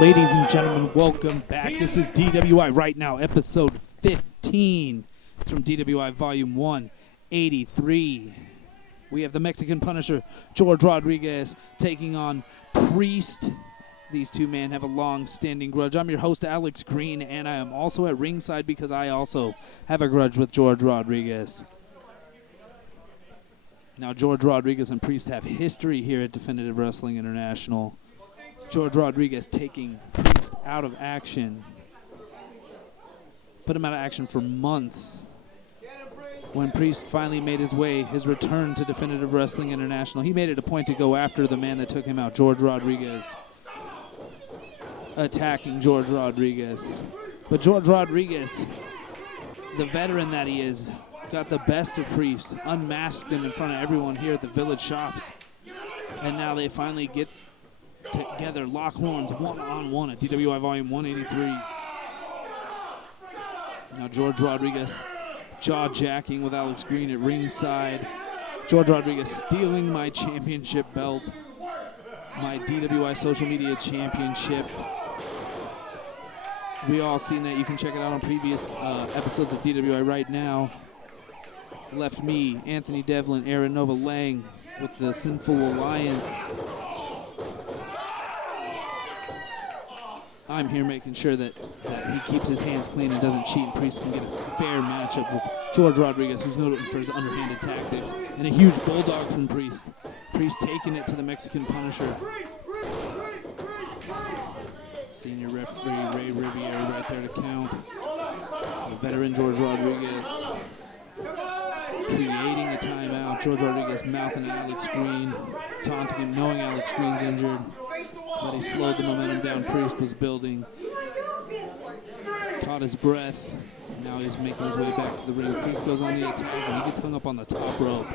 Ladies and gentlemen, welcome back. This is DWI Right Now, episode 15. It's from DWI Volume 183. We have the Mexican Punisher, George Rodriguez, taking on Priest. These two men have a long-standing grudge. I'm your host, Alex Green, and I am also at ringside because I also have a grudge with George Rodriguez. Now, George Rodriguez and Priest have history here at Definitive Wrestling International. George Rodriguez taking Priest out of action. Put him out of action for months. When Priest finally made his return to Definitive Wrestling International, he made it a point to go after the man that took him out, George Rodriguez. Attacking George Rodriguez. But George Rodriguez, the veteran that he is, got the best of Priest, unmasked him in front of everyone here at the Village Shops. And now they finally get together, lock horns, one-on-one at DWI Volume 183. Now George Rodriguez jaw-jacking with Alex Green at ringside. George Rodriguez stealing my championship belt, my DWI social media championship. We all seen that. You can check it out on previous episodes of DWI Right Now. Left me, Anthony Devlin, Aaron Nova Lang with the Sinful Alliance. I'm here making sure that he keeps his hands clean and doesn't cheat, and Priest can get a fair matchup with George Rodriguez, who's noted for his underhanded tactics, and a huge bulldog from Priest. Priest taking it to the Mexican Punisher. Senior referee Ray Riviera right there to count. The veteran George Rodriguez creating a timeout. George Rodriguez mouthing Alex Green, taunting him, knowing Alex Green's injured. But he slowed the momentum down. Priest was building. Caught his breath. Now he's making his way back to the ring. Priest goes on the attack, and he gets hung up on the top rope.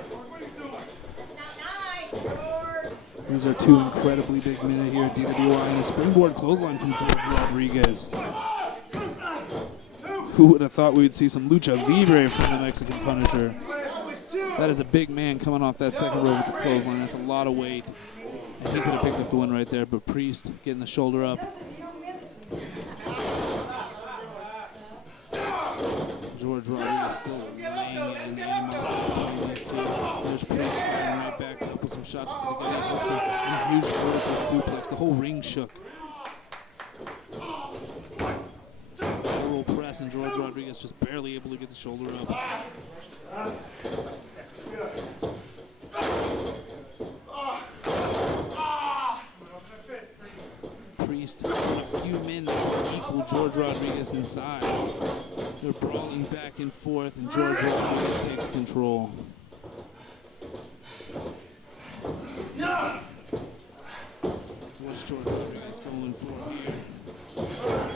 These are two incredibly big men here at DWI, and a springboard clothesline from George Rodriguez. Who would have thought we would see some lucha libre from the Mexican Punisher? That is a big man coming off that second rope with the clothesline. That's a lot of weight. And he could have picked up the win right there, but Priest getting the shoulder up. George Rodriguez still laying it in the animosity between these two. There's Priest firing right back up with some shots to the guy that hooks him, and a huge vertical suplex. The whole ring shook. Roll press, and George Rodriguez just barely able to get the shoulder up. Priest, a few men that can equal George Rodriguez in size. They're brawling back and forth, and George Rodriguez takes control. What's George Rodriguez going for here?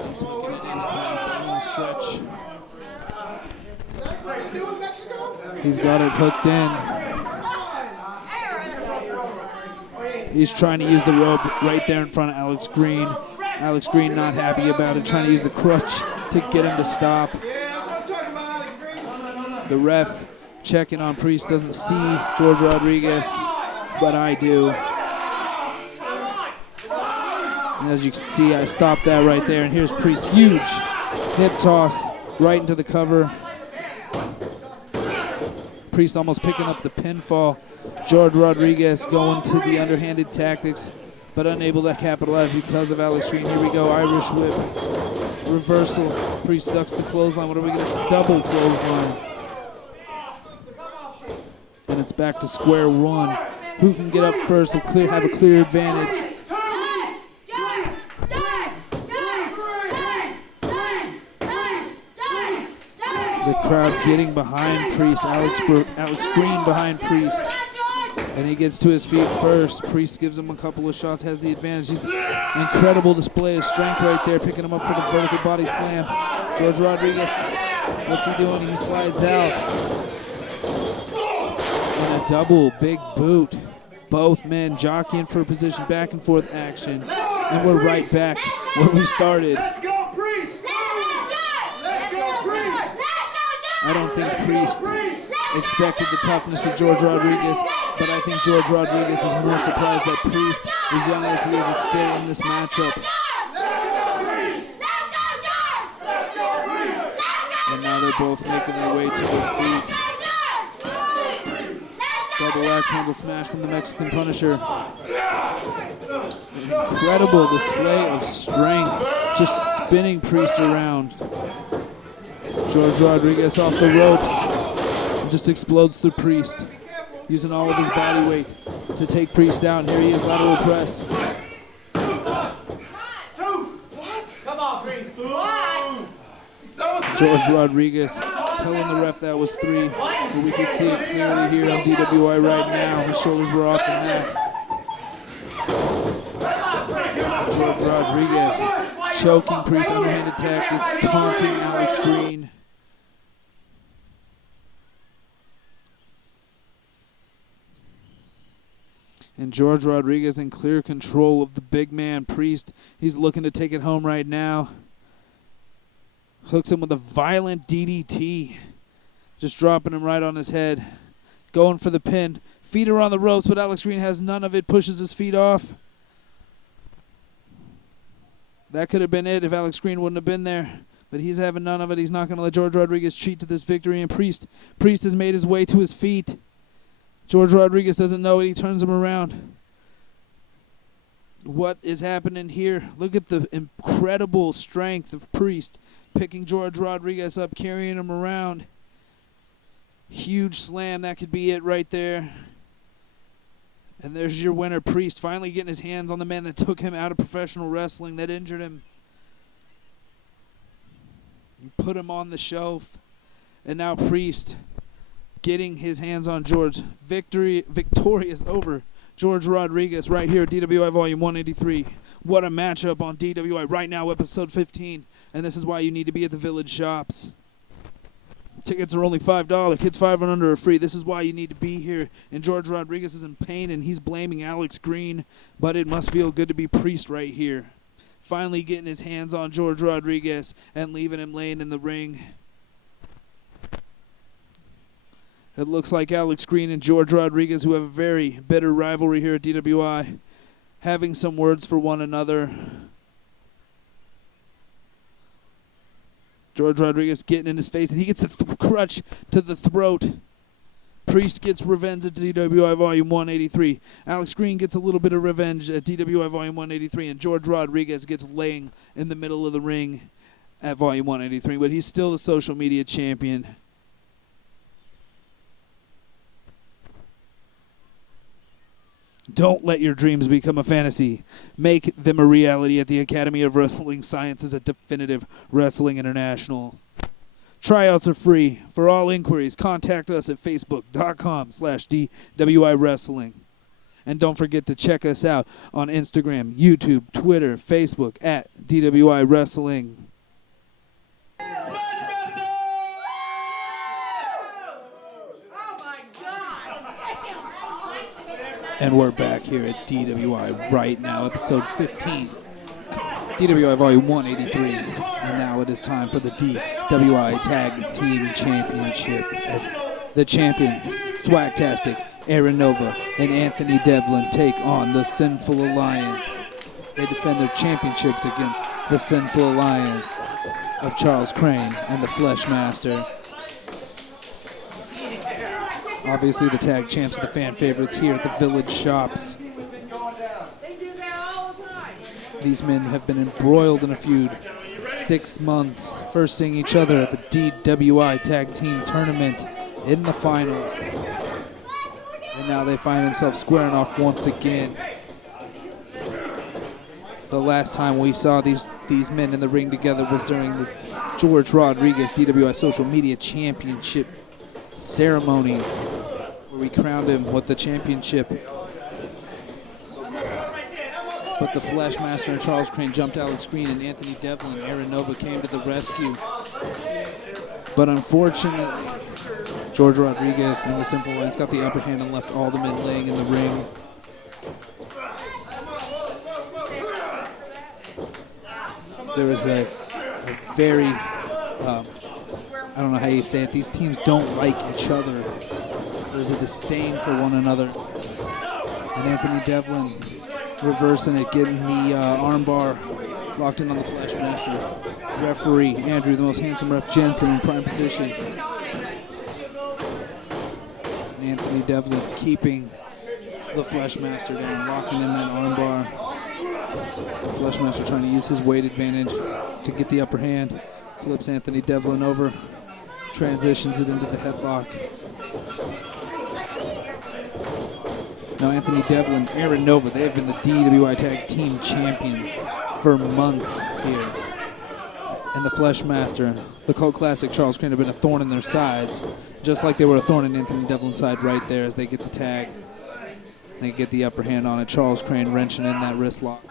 He's hooking it in for a long stretch. He's got it hooked in. He's trying to use the rope right there in front of Alex Green. Alex Green not happy about it, trying to use the crutch to get him to stop. The ref checking on Priest, doesn't see George Rodriguez, but I do. And as you can see, I stopped that right there, and here's Priest, huge hip toss right into the cover. Priest almost picking up the pinfall. George Rodriguez going to the underhanded tactics, but unable to capitalize because of Alex Green. Here we go, Irish whip, reversal. Priest ducks the clothesline. What are we going to see? Double clothesline. and it's back to square one. Who can get up first will have a clear advantage. The crowd getting behind Priest. Alex Green behind Priest. And he gets to his feet first. Priest gives him a couple of shots, has the advantage. He's incredible display of strength right there, picking him up for the vertical body slam. George Rodriguez, what's he doing? He slides out. And a double big boot. Both men jockeying for position, back and forth action. And we're right back where we started. Let's go, Priest! Let's go, Priest! I don't think Priest expected the toughness of George Rodriguez, but I think George Rodriguez is more surprised that Priest, as young as he is still in this matchup. And now they're both making their way to their feet. Double axe handle smash from the Mexican Punisher. An incredible display of strength, just spinning Priest around. George Rodriguez off the ropes and just explodes through Priest, using all of his body weight to take Priest out. And here he is, lateral press. Come on, Priest. George Rodriguez telling the ref that was 3, but we can see it clearly here on DWI right now. His shoulders were off the mat. George Rodriguez choking Priest, underhanded tactics, taunting Alex Green. And George Rodriguez in clear control of the big man, Priest. He's looking to take it home right now. Hooks him with a violent DDT. Just dropping him right on his head. Going for the pin. Feet are on the ropes, but Alex Green has none of it. Pushes his feet off. That could have been it if Alex Green wouldn't have been there. But he's having none of it. He's not going to let George Rodriguez cheat to this victory. And Priest has made his way to his feet. George Rodriguez doesn't know it. He turns him around. What is happening here? Look at the incredible strength of Priest. Picking George Rodriguez up, carrying him around. Huge slam. That could be it right there. And there's your winner, Priest, finally getting his hands on the man that took him out of professional wrestling, that injured him. You put him on the shelf. And now Priest getting his hands on George. Victorious over George Rodriguez right here at DWI Volume 183. What a matchup on DWI right now, episode 15. And this is why you need to be at the Village Shops. Tickets are only $5. Kids 5 and under are free. This is why you need to be here. And George Rodriguez is in pain, and he's blaming Alex Green. But it must feel good to be Priest right here. Finally getting his hands on George Rodriguez and leaving him laying in the ring. It looks like Alex Green and George Rodriguez, who have a very bitter rivalry here at DWI, having some words for one another. George Rodriguez getting in his face, and he gets a crutch to the throat. Priest gets revenge at DWI Volume 183. Alex Green gets a little bit of revenge at DWI Volume 183, and George Rodriguez gets laying in the middle of the ring at Volume 183, but he's still the social media champion. Don't let your dreams become a fantasy. Make them a reality at the Academy of Wrestling Sciences at Definitive Wrestling International. Tryouts are free. For all inquiries, contact us at facebook.com/DWI Wrestling. And don't forget to check us out on Instagram, YouTube, Twitter, Facebook at DWI Wrestling. And we're back here at DWI right now, episode 15. DWI Volume 183. And now it is time for the DWI Tag Team Championship. As the champion, Swagtastic, Aaron Nova, and Anthony Devlin take on the Sinful Alliance. They defend their championships against the Sinful Alliance of Charles Crane and the Fleshmaster. Obviously, the tag champs are the fan favorites here at the Village Shops. These men have been embroiled in a feud 6 months, first seeing each other at the DWI Tag Team Tournament in the finals. And now they find themselves squaring off once again. The last time we saw these men in the ring together was during the George Rodriguez DWI Social Media Championship ceremony, where we crowned him with the championship. But the Flashmaster and Charles Crane jumped out of the screen, and Anthony Devlin and Aaron Nova came to the rescue. But unfortunately, George Rodriguez and the Sinful Ones got the upper hand and left all the men laying in the ring. There was a very, I don't know how you say it, these teams don't like each other. There's a disdain for one another. And Anthony Devlin reversing it, getting the armbar locked in on the Flashmaster. Referee Andrew, the most handsome ref Jensen, in prime position. And Anthony Devlin keeping the Flashmaster down, locking in that armbar. The Flashmaster trying to use his weight advantage to get the upper hand. Flips Anthony Devlin over, transitions it into the headlock. Now Anthony Devlin, Aaron Nova, they have been the DWI Tag Team Champions for months here. And the Fleshmaster, the Cult Classic Charles Crane, have been a thorn in their sides, just like they were a thorn in Anthony Devlin's side right there as they get the tag. They get the upper hand on it. Charles Crane wrenching in that wrist lock.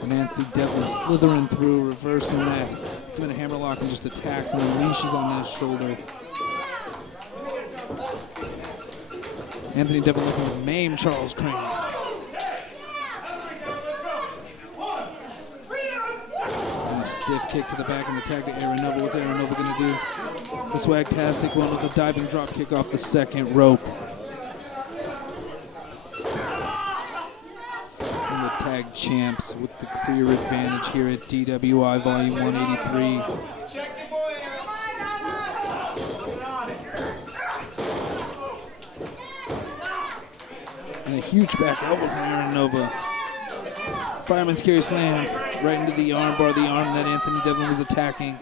And Anthony Devlin slithering through, reversing that. It's been a hammerlock and just attacks and unleashes on that shoulder. Anthony Devlin looking to maim Charles Crane. And a stiff kick to the back and the tag to Aaron Nova. What's Aaron Nova going to do? The swag-tastic one with a diving drop kick off the second rope. Tag champs with the clear advantage here at DWI Volume 183. And a huge back elbow from Aaron Nova. Fireman's carry slam right into the armbar, the arm that Anthony Devlin was attacking.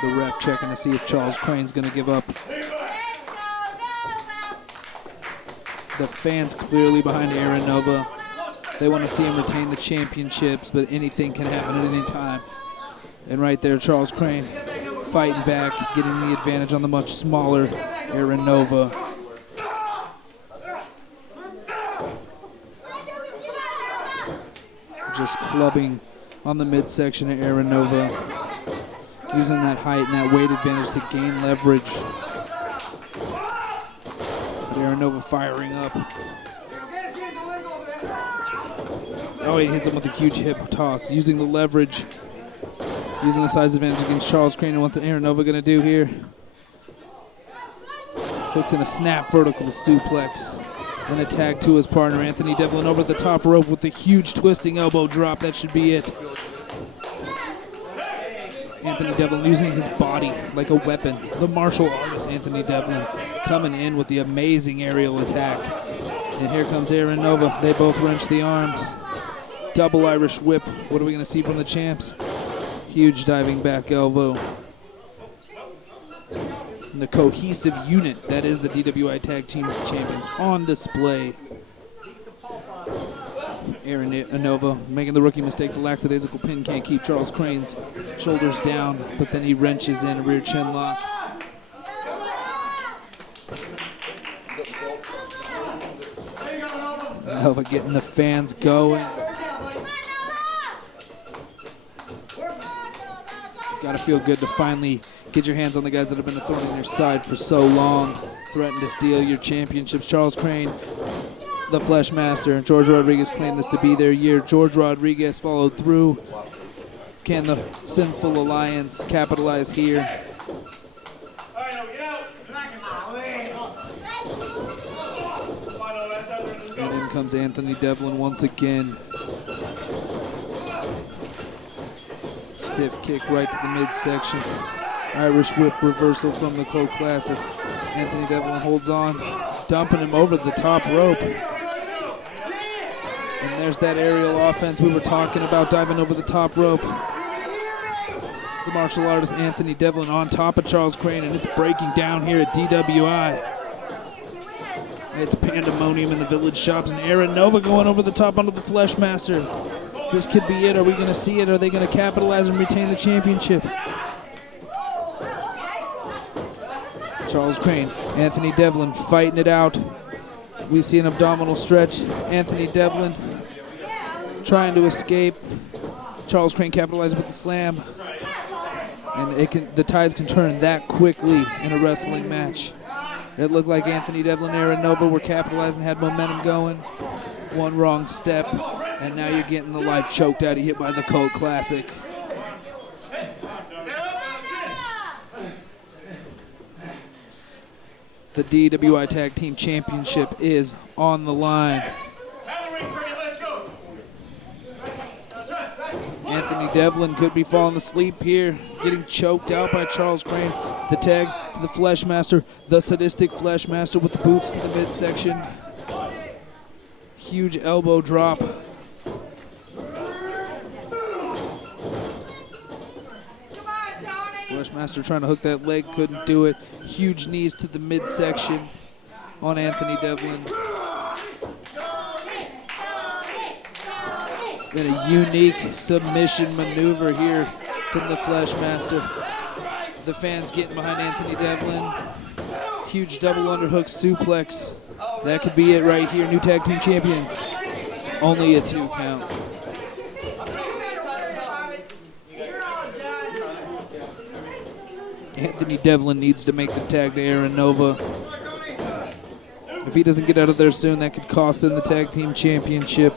The ref checking to see if Charles Crane's going to give up. The fans clearly behind Aaron Nova. They want to see him retain the championships, but anything can happen at any time. And right there, Charles Crane fighting back, getting the advantage on the much smaller Aaron Nova. Just clubbing on the midsection of Aaron Nova, using that height and that weight advantage to gain leverage. Aaron Nova firing up. Oh, he hits him with a huge hip toss, using the leverage, using the size advantage against Charles Crane. And what's Aaron Nova going to do here? Hooks in a snap vertical suplex. Then a tag to his partner, Anthony Devlin, over the top rope with a huge twisting elbow drop. That should be it. Anthony Devlin using his body like a weapon. The martial artist Anthony Devlin coming in with the amazing aerial attack. And here comes Aaron Nova. They both wrench the arms. Double Irish whip. What are we going to see from the champs? Huge diving back elbow. And the cohesive unit that is the DWI Tag Team Champions on display. Aaron Nova making the rookie mistake. The lackadaisical pin can't keep Charles Crane's shoulders down, but then he wrenches in a rear chin lock. Nova getting the fans going. It's got to feel good to finally get your hands on the guys that have been a thorn in your side for so long, threatened to steal your championships. Charles Crane, the Fleshmaster, and George Rodriguez claimed this to be their year. George Rodriguez followed through. Can the Sinful Alliance capitalize here? And in comes Anthony Devlin once again. Stiff kick right to the midsection. Irish whip reversal from the Cult Classic. Anthony Devlin holds on, dumping him over the top rope. And there's that aerial offense we were talking about, diving over the top rope. The martial artist Anthony Devlin on top of Charles Crane, and it's breaking down here at DWI. It's pandemonium in the village shops, and Aaron Nova going over the top onto the Fleshmaster. This could be it. Are we going to see it? Are they going to capitalize and retain the championship? Charles Crane, Anthony Devlin fighting it out. We see an abdominal stretch. Anthony Devlin trying to escape. Charles Crane capitalizing with the slam. And the tides can turn that quickly in a wrestling match. It looked like Anthony Devlin and Aaron Nova were capitalizing, had momentum going. One wrong step, and now you're getting the life choked out of you by the Cult Classic. The DWI Tag Team Championship is on the line. Anthony Devlin could be falling asleep here, getting choked out by Charles Crane. The tag to the Fleshmaster, the sadistic Fleshmaster with the boots to the midsection. Huge elbow drop. Fleshmaster trying to hook that leg, couldn't do it. Huge knees to the midsection on Anthony Devlin. Got a unique submission maneuver here from the Fleshmaster. The fans getting behind Anthony Devlin. Huge double underhook suplex. That could be it right here. New tag team champions. Only a 2 count. Anthony Devlin needs to make the tag to Aaron Nova. If he doesn't get out of there soon, that could cost them the tag team championship.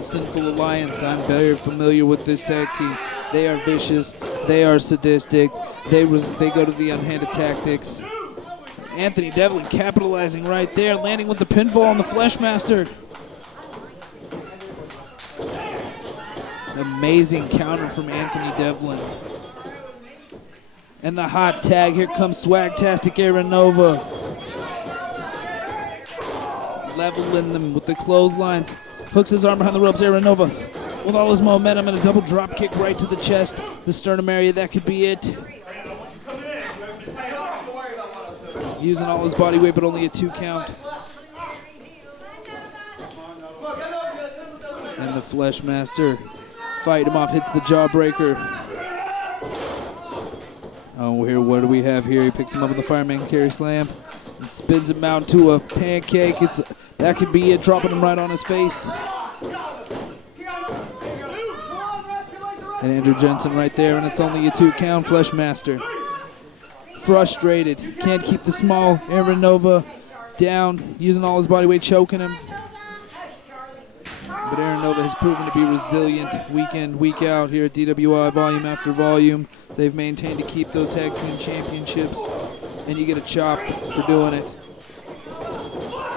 Sinful Alliance, I'm very familiar with this tag team. They are vicious, they are sadistic, they go to the unhanded tactics. Anthony Devlin capitalizing right there, landing with the pinfall on the Fleshmaster. Amazing counter from Anthony Devlin. And the hot tag, here comes Swagtastic Aaron Nova. Leveling them with the clotheslines. Hooks his arm behind the ropes, Aaron Nova with all his momentum and a double drop kick right to the chest, the sternum area, that could be it. Using all his body weight, but only a 2 count. And the Fleshmaster fight him off, hits the jawbreaker. Oh, here, what do we have here? He picks him up with the fireman carry slam and spins him out to a pancake. That could be it, dropping him right on his face. And Andrew Jensen right there, and it's only a 2 count. Fleshmaster frustrated, can't keep the small Aaron Nova down, using all his body weight, choking him. But Aaron Nova has proven to be resilient week in, week out here at DWI, volume after volume. They've maintained to keep those tag team championships, and you get a chop for doing it.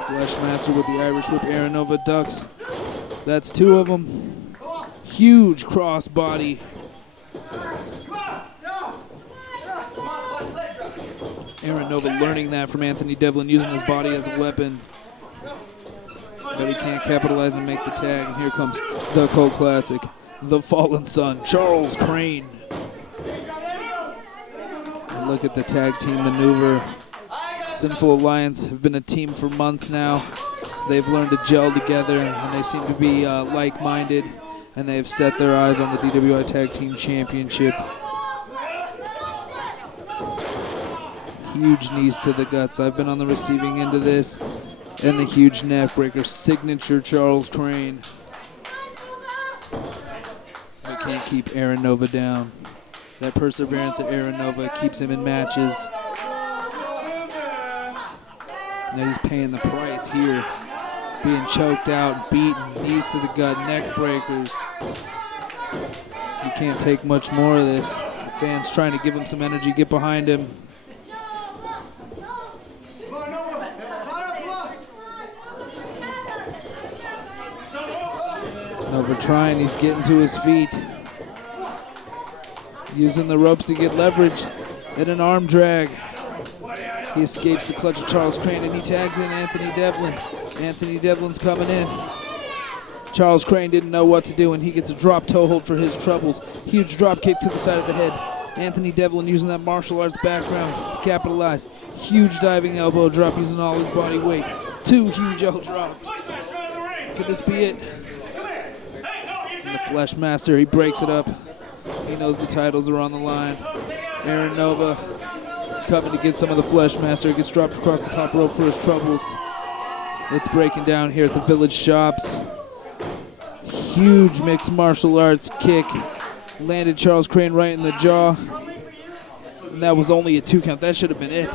Fleshmaster with the Irish whip, Aaron Nova ducks. That's 2 of them. Huge cross body. Aaron Nova learning that from Anthony Devlin, using his body as a weapon. But he can't capitalize and make the tag. And here comes the Cult Classic, the Fallen Son, Charles Crane. And look at the tag team maneuver. Sinful Alliance have been a team for months now. They've learned to gel together, and they seem to be like-minded, and they've set their eyes on the DWI Tag Team Championship. Huge knees to the guts. I've been on the receiving end of this, and the huge neck breaker, signature Charles Crane. They can't keep Aaron Nova down. That perseverance of Aaron Nova keeps him in matches. Now he's paying the price here. Being choked out, beaten, knees to the gut, neck breakers. You can't take much more of this. The fans trying to give him some energy, get behind him. Nova trying, he's getting to his feet. Using the ropes to get leverage. and an arm drag. He escapes the clutch of Charles Crane, and he tags in Anthony Devlin. Anthony Devlin's coming in. Charles Crane didn't know what to do, and he gets a drop toe hold for his troubles. Huge drop kick to the side of the head. Anthony Devlin using that martial arts background to capitalize. Huge diving elbow drop using all his body weight. 2 huge elbow drops. Could this be it? And the Flesh Master, he breaks it up. He knows the titles are on the line. Aaron Nova coming to get some of the Flesh Master. He gets dropped across the top rope for his troubles. It's breaking down here at the Village Shops. Huge mixed martial arts kick. Landed Charles Crane right in the jaw. And that was only a 2 count. That should have been it.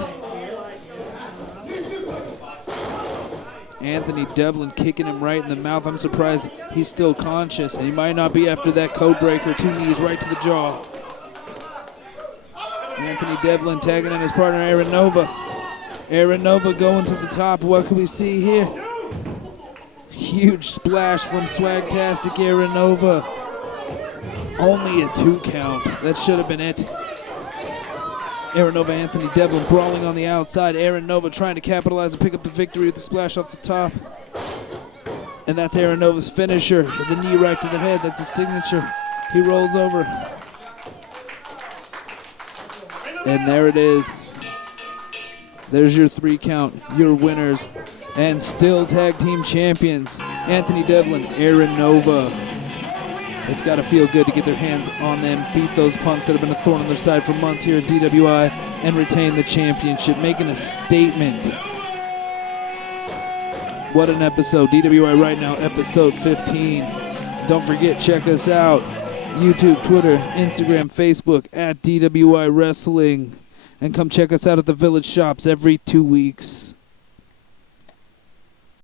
Anthony Devlin kicking him right in the mouth. I'm surprised he's still conscious. And he might not be after that code breaker. 2 knees right to the jaw. Anthony Devlin tagging in his partner Aaron Nova. Aaron Nova going to the top. What can we see here? Huge splash from Swagtastic Aaron Nova. Only a 2 count. That should have been it. Aaron Nova, Anthony Devlin brawling on the outside. Aaron Nova trying to capitalize and pick up the victory with the splash off the top. And that's Aaron Nova's finisher. The knee right to the head. That's his signature. He rolls over. And there it is. There's your 3 count. Your winners. And still tag team champions. Anthony Devlin, Aaron Nova. It's got to feel good to get their hands on them, beat those punks that have been a thorn on their side for months here at DWI, and retain the championship, making a statement. What an episode. DWI right now, episode 15. Don't forget, check us out. YouTube, Twitter, Instagram, Facebook, at DWI Wrestling. And come check us out at the Village Shops every 2 weeks.